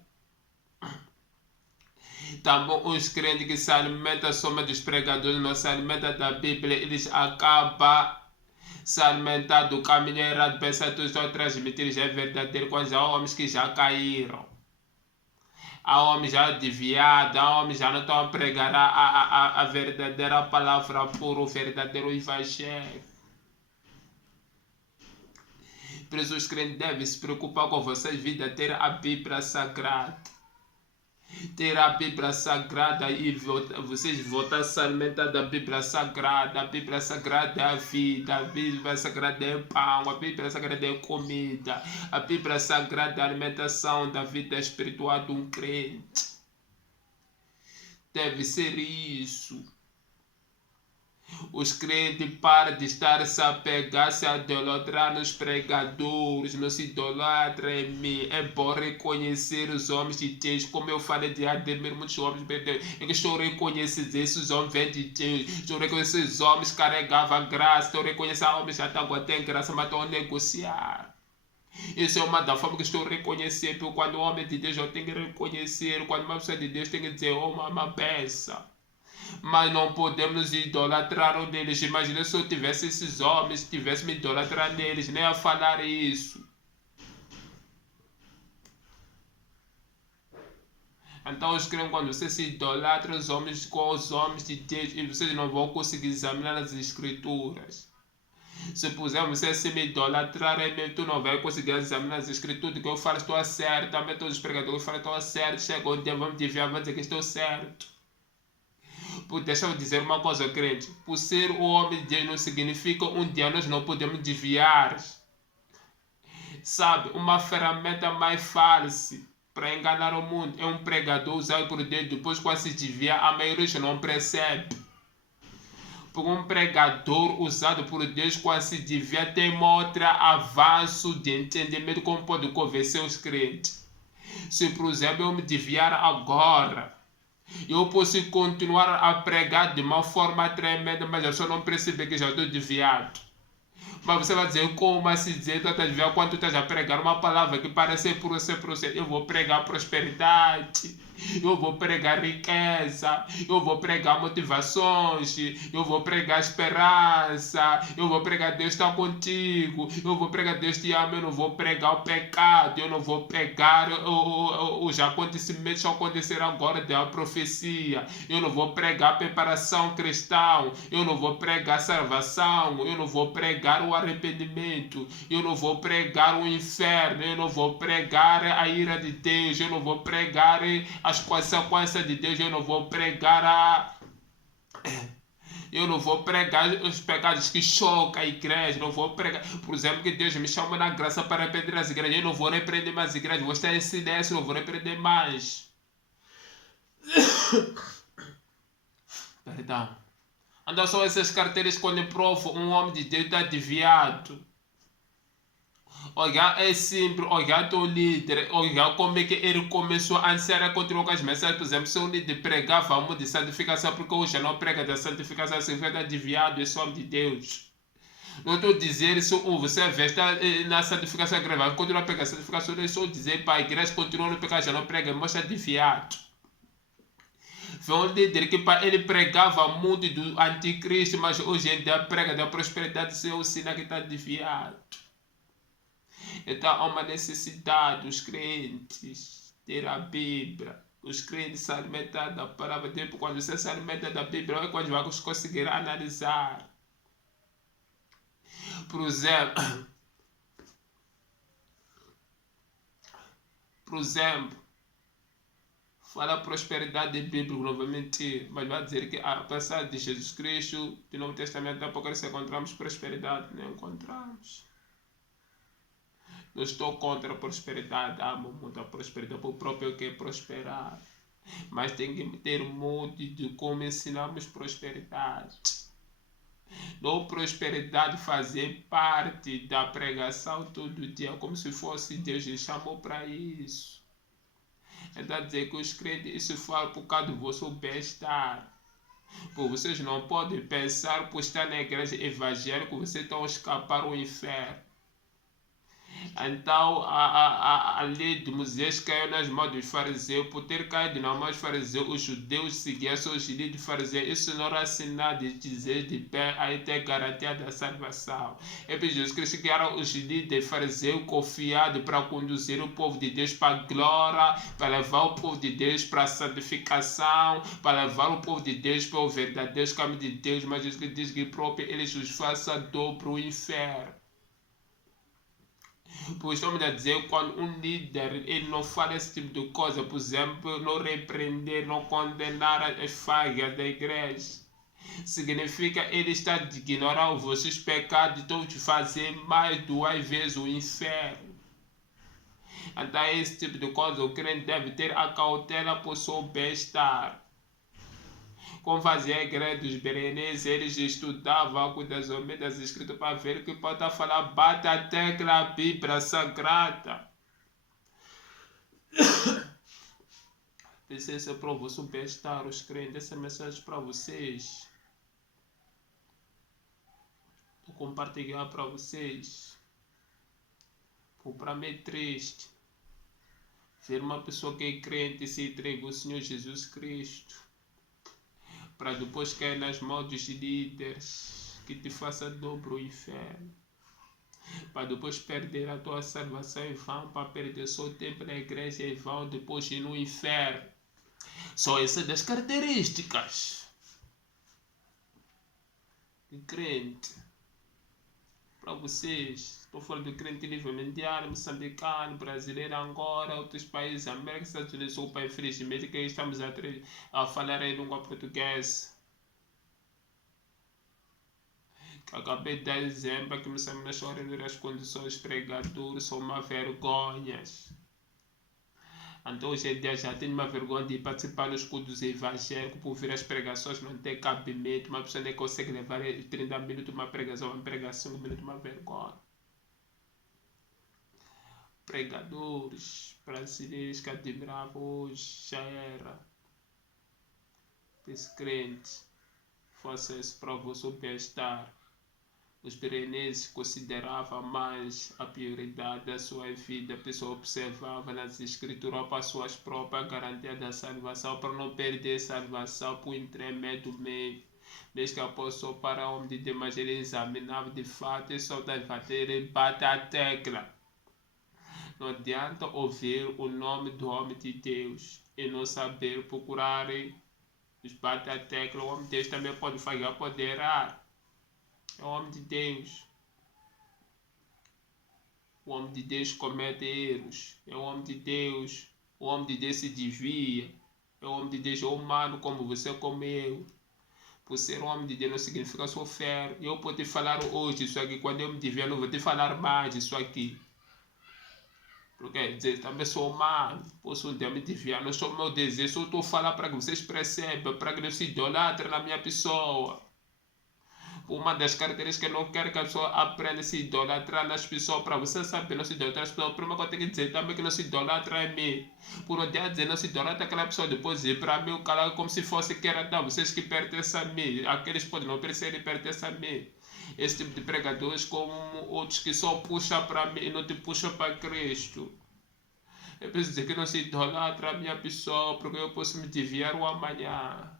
Também os crentes que se alimentam somente dos pregadores, não se alimentam da Bíblia, eles acabam se alimentando do caminho errado, pensando que estão a transmitir já é verdadeiro, quando há homens que já caíram. Há homens já desviados, há homens já não estão a pregar a verdadeira palavra pura, o verdadeiro evangelho. Por isso os crentes devem se preocupar com a vossa vida, ter a Bíblia Sagrada. Ter a Bíblia Sagrada e vocês voltar a se alimentar da Bíblia Sagrada. A Bíblia Sagrada é a vida, a Bíblia Sagrada é pão, a Bíblia Sagrada é comida, a Bíblia Sagrada é a alimentação da vida espiritual de um crente. Deve ser isso. Os crentes param de estar se a pegar, se a idolatrar nos pregadores, não se idolatra em mim. É bom reconhecer os homens de Deus, como eu falei de admirar muitos homens de Deus. É que estou reconhecendo esses homens vêm de Deus. Estou reconhecendo esses homens que carregavam graça. Estou reconhecendo homens que já estavam tendo graça, mas estão a negociar. Isso é uma da forma que estou a reconhecer, porque quando o homem de Deus eu tenho que reconhecer, quando uma pessoa de Deus tem que dizer, oh, uma peça. Mas não podemos idolatrar um deles. Imagina se eu tivesse esses homens, tivesse me idolatrar neles, nem a falar isso. Então os crentes, quando vocês se idolatram os homens com os homens de Deus, e vocês não vão conseguir examinar as escrituras. Se puser você se me idolatrar, tu não vai conseguir examinar as escrituras. Tudo que eu falo estou certo. Também todos os pregadores falam estou certo. Chega um dia, vamos desviar, vamos dizer que estou certo. Deixa eu dizer uma coisa, crente. Por ser o homem de Deus não significa um dia nós não podemos desviar. Sabe, uma ferramenta mais falsa para enganar o mundo é um pregador usado por Deus. Depois, quando se desvia, a maioria já não percebe. Por um pregador usado por Deus, quando se desvia, tem outro avanço de entendimento como pode convencer os crentes. Se, por exemplo, eu me desviar agora, eu posso continuar a pregar de uma forma tremenda, mas eu só não perceber que já estou desviado. Mas você vai dizer, como assim dizer, tu estás a desviar quando tu estás a pregar uma palavra que parece por ser. Eu vou pregar prosperidade, eu vou pregar riqueza, eu vou pregar motivações, eu vou pregar esperança, eu vou pregar Deus está contigo, eu vou pregar Deus te ama, eu não vou pregar o pecado, eu não vou pregar os acontecimentos que acontecerão agora da profecia, eu não vou pregar preparação cristã, eu não vou pregar salvação, eu não vou pregar o arrependimento, eu não vou pregar o inferno, eu não vou pregar a ira de Deus, eu não vou pregar as consequências de Deus, eu não vou pregar os pecados que chocam a igreja, não vou pregar, por exemplo, que Deus me chama na graça para repreender as igrejas, eu não vou repreender mais as igrejas, vou estar em silêncio, não vou repreender mais. Perdão. Então são essas carteiras quando provam um homem de Deus está desviado. Olha, é simples, olha o líder, olha como é que ele começou a ensinar, continuou com as mensagens. Por exemplo, se o líder pregava algo de santificação, porque hoje não prega da santificação, se vai estar desviado, esse homem de Deus. Não estou a dizer se você vê está na santificação grave, continua a pregar a santificação, eu estou a dizer para a igreja continua a pecar, já não prega, mas está desviado. Foi um líder que ele pregava muito do anticristo, mas hoje em dia prega da prosperidade, seu sinal que está desviado. Então há uma necessidade dos crentes ter a Bíblia. Os crentes se alimentam da palavra de Deus. Quando você se alimenta da Bíblia, é quando vai conseguir analisar. Por exemplo, fala prosperidade bíblica, não vai mentir, mas vai dizer que apesar de Jesus Cristo, do Novo Testamento, Apocalipse, encontramos prosperidade, não encontramos. Não estou contra a prosperidade, amo muito a prosperidade, o próprio que é prosperar. Mas tem que ter modo de como ensinamos prosperidade. Não prosperidade fazer parte da pregação todo dia, como se fosse Deus lhe chamou para isso. Então dizer que os crentes, isso foi por causa do vosso bem-estar. Porque vocês não podem pensar por estar na igreja evangélica, vocês estão a escapar ao inferno. Então a lei de Moisés caiu nas mãos dos fariseus. Por ter caído nas mãos dos fariseus, os judeus seguiam seus líderes de fariseus. Isso não era sinal de dizer de pé aí ter garantia da salvação. É por Jesus Cristo que eram os líderes de fariseus confiados para conduzir o povo de Deus para a glória, para levar o povo de Deus para a santificação, para levar o povo de Deus para o verdadeiro caminho de Deus. Mas Jesus Cristo diz que próprio eles os faça dobro o inferno. Pois estamos a dizer, quando um líder ele não fala esse tipo de coisa, por exemplo, não repreender, não condenar as falhas da igreja, significa ele está a ignorar os vossos pecados, então te fazer mais 2 vezes o inferno. Então esse tipo de coisa o crente deve ter a cautela por seu bem-estar. Como fazia a igreja dos Bereneses, eles estudavam cuidadosamente as escrituras para ver o que pode falar, bata a tecla Bíblia Sagrada. Isso é para o vosso bem-estar, os crentes, essa mensagem para vocês. Vou compartilhar para vocês. Para mim é triste ver uma pessoa que é crente e se entrega ao Senhor Jesus Cristo, para depois cair nas mãos dos líderes que te faça dobro o inferno, para depois perder a tua salvação em vão, para perder seu tempo na igreja em vão, depois ir no inferno. São essas das características de crente. para vocês. Estou falando do crente nível mundial, moçambicano, brasileiro, Angola, outros países, América, Estados Unidos, opa, infelizmente que estamos a falar em língua portuguesa. Acabei de dar exemplo que Moçambique não está reunir as condições pregadoras, são uma vergonha. Então hoje em dia já tenho uma vergonha de participar dos cultos evangélicos por ouvir as pregações, não tem cabimento, uma pessoa nem consegue levar 30 minutos uma pregação, uma pregação 5 minutos, uma vergonha. Pregadores brasileiros que admiravam hoje, já era. Esse crente, fosse isso para o vosso bem-estar. Os bereneses consideravam mais a prioridade da sua vida. A pessoa observava nas escrituras para suas próprias garantias da salvação, para não perder a salvação por intermédio do meio. Desde que apóstolo para o homem de Deus, mas ele examinava de fato e só deve bater e bate a tecla. Não adianta ouvir o nome do homem de Deus e não saber procurar os bate a tecla. O homem de Deus também pode falhar, pode errar. É o homem de Deus. O homem de Deus comete erros. É o homem de Deus. O homem de Deus se desvia. É o homem de Deus, é humano como você, como eu. Por ser um homem de Deus não significa sofrer. Eu posso te falar hoje isso aqui. Quando eu me desviar, não vou te falar mais isso aqui. Porque dizer, também sou humano. Posso um dia me desviar. Não sou meu desejo. Eu estou falando para que vocês percebam. Para que não se idolatrem na minha pessoa. Uma das características que eu não quero que a pessoa aprenda a se idolatrar nas pessoas. Para você saber não se idolatrar nas pessoas, primeiro que eu tenho que dizer também que não se idolatra em mim. Por um dia dizer não se idolatra aquela pessoa, depois dizer para mim o cara como se fosse que era da vocês que pertencem a mim. Aqueles podem não perceber pertencem a mim. Esse tipo de pregadores como outros que só puxam para mim e não te puxam para Cristo. Eu preciso dizer que não se idolatra a minha pessoa, porque eu posso me desviar o amanhã.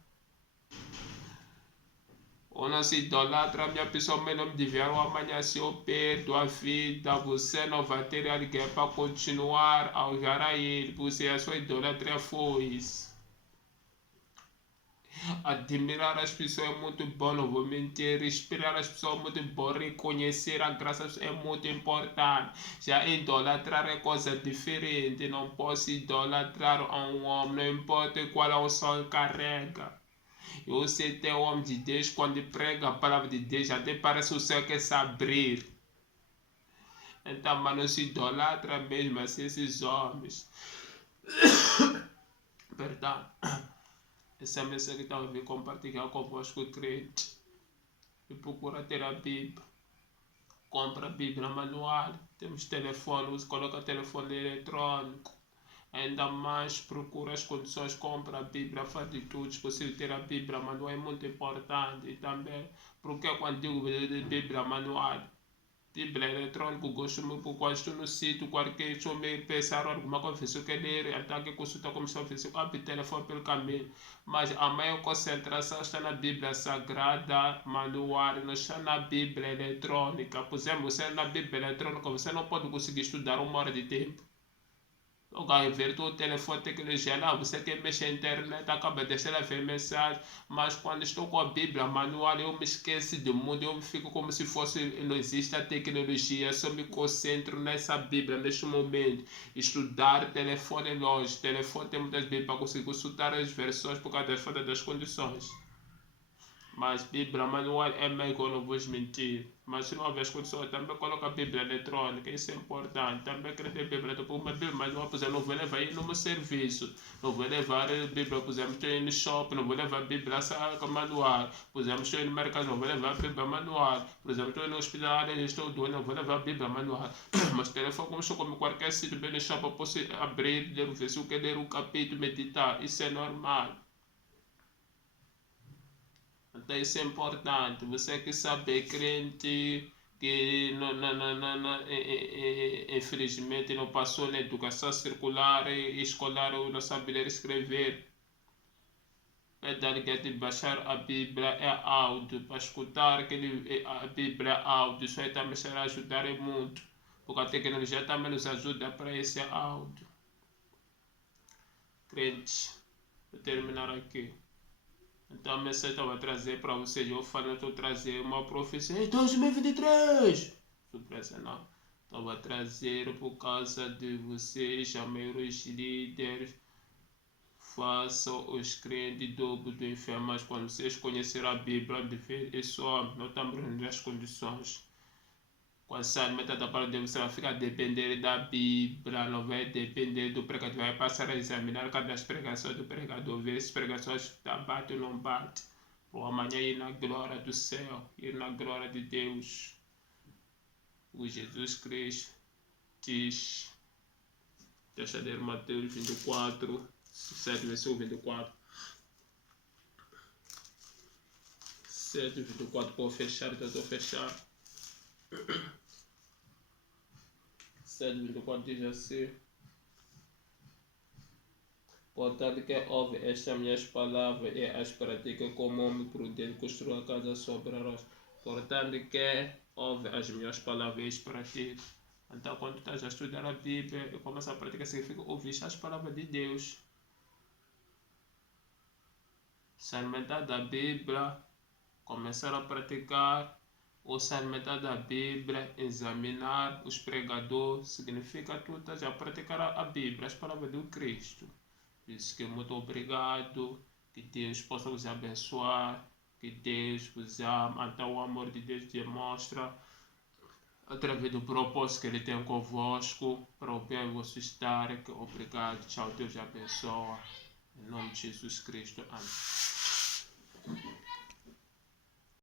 Ou não se idolatra a minha pessoa, mas não me desviar o amanhã. Se eu perdo a vida, você não vai ter alguém para continuar a olhar a ele, porque a sua idolatria foi isso. Admirar as pessoas é muito bom, não vou mentir. Inspirar as pessoas é muito bom. Reconhecer a graça é muito importante. Já idolatrar é coisa diferente. Não posso idolatrar a um homem, não importa qual a unção carrega. Eu sei até o homem de Deus, quando prega a palavra de Deus, até parece o céu quer se abrir. Então, mas não se idolatra mesmo assim esses homens. Perdão. Essa mensagem que eu vim compartilhar convosco, crente. E procura ter a Bíblia. Compra a Bíblia manual. Temos telefone, coloca telefone eletrônico. Ainda mais procura as condições, compra a Bíblia, faz de tudo. Se possível ter a Bíblia manual é muito importante. E também, porque quando digo Bíblia manual, Bíblia eletrônica, gosto muito porque quando estou no sítio, qualquer pessoa me pensar alguma coisa que ler, até que consulta como se fosse abre o telefone pelo caminho. Mas a maior concentração está na Bíblia Sagrada, manual, não está na Bíblia eletrônica. Por exemplo, você na Bíblia eletrônica, você não pode conseguir estudar 1 hora de tempo. Vai ver o telefone, tecnologia lá, você quer mexer na internet, acaba de deixar ver mensagem, mas quando estou com a Bíblia manual, eu me esqueço do mundo, eu fico como se fosse, não existe a tecnologia, eu só me concentro nessa Bíblia, neste momento. Estudar telefone longe, telefone tem muitas Bíblias para conseguir consultar as versões por causa das falta das condições. Mas Bíblia manual é melhor, não vou mentir. Mas se não houver as condições, também coloca a Bíblia eletrônica, isso é importante. Também quero ter Bíblia eletrônica, uma Bíblia manual, por exemplo, não vou levar aí no meu serviço. Não vou levar a Bíblia, por exemplo, estou indo no shopping, não vou levar a Bíblia manual. Por exemplo, estou indo no mercado, não vou levar a Bíblia manual. Por exemplo, estou indo no hospital, estou doente, não vou levar a Bíblia manual. Mas telefone, como estou como qualquer sítio, bem no shopping, eu posso abrir, ler o versículo, quer ler um capítulo, meditar. Isso é normal. Então isso é importante. Você que sabe, crente, que infelizmente não passou na educação circular e escolar ou não sabe ler e escrever. É dar que baixar a Bíblia é áudio. Para escutar a Bíblia é áudio. Isso aí também será ajudar muito. Porque a tecnologia também nos ajuda para esse áudio. Crente, vou terminar aqui. Então a mensagem que eu vou trazer para vocês, eu falo, eu estou trazendo uma profecia em 2023. surpresa não. Estava a trazer por causa de vocês, chamei os líderes, façam os crentes dobro do inferno, mas quando vocês conheceram a Bíblia, de ver isso, não estamos nas condições. Quando sai metade da palavra de Deus, você vai ficar a depender da Bíblia, não vai depender do pregador, vai passar a examinar cada pregações do pregador, ver se pregações bate ou não bate, para amanhã ir na glória do céu, ir na glória de Deus. O Jesus Cristo diz, deixa de Mateus 24, 7, versículo 24. 7, 24, para fechar, tentou fechar. 7, 24 diz assim: portanto, que ouve estas minhas palavras e as pratica como homem prudente, construa a casa sobre a rocha. Portanto, que ouve as minhas palavras e as pratica. Então, quando estás a estudar a Bíblia e começas a praticar, significa ouvir as palavras de Deus. Se alimentar da Bíblia, começar a praticar, ou se alimentar da Bíblia, examinar os pregadores, significa que tu estás a praticar a Bíblia, as palavras do Cristo. Por isso que muito obrigado, que Deus possa vos abençoar, que Deus vos ama, até o amor de Deus demonstra através do propósito que Ele tem convosco, para o bem vosso estar. Obrigado, tchau, Deus abençoa. Em nome de Jesus Cristo, amém.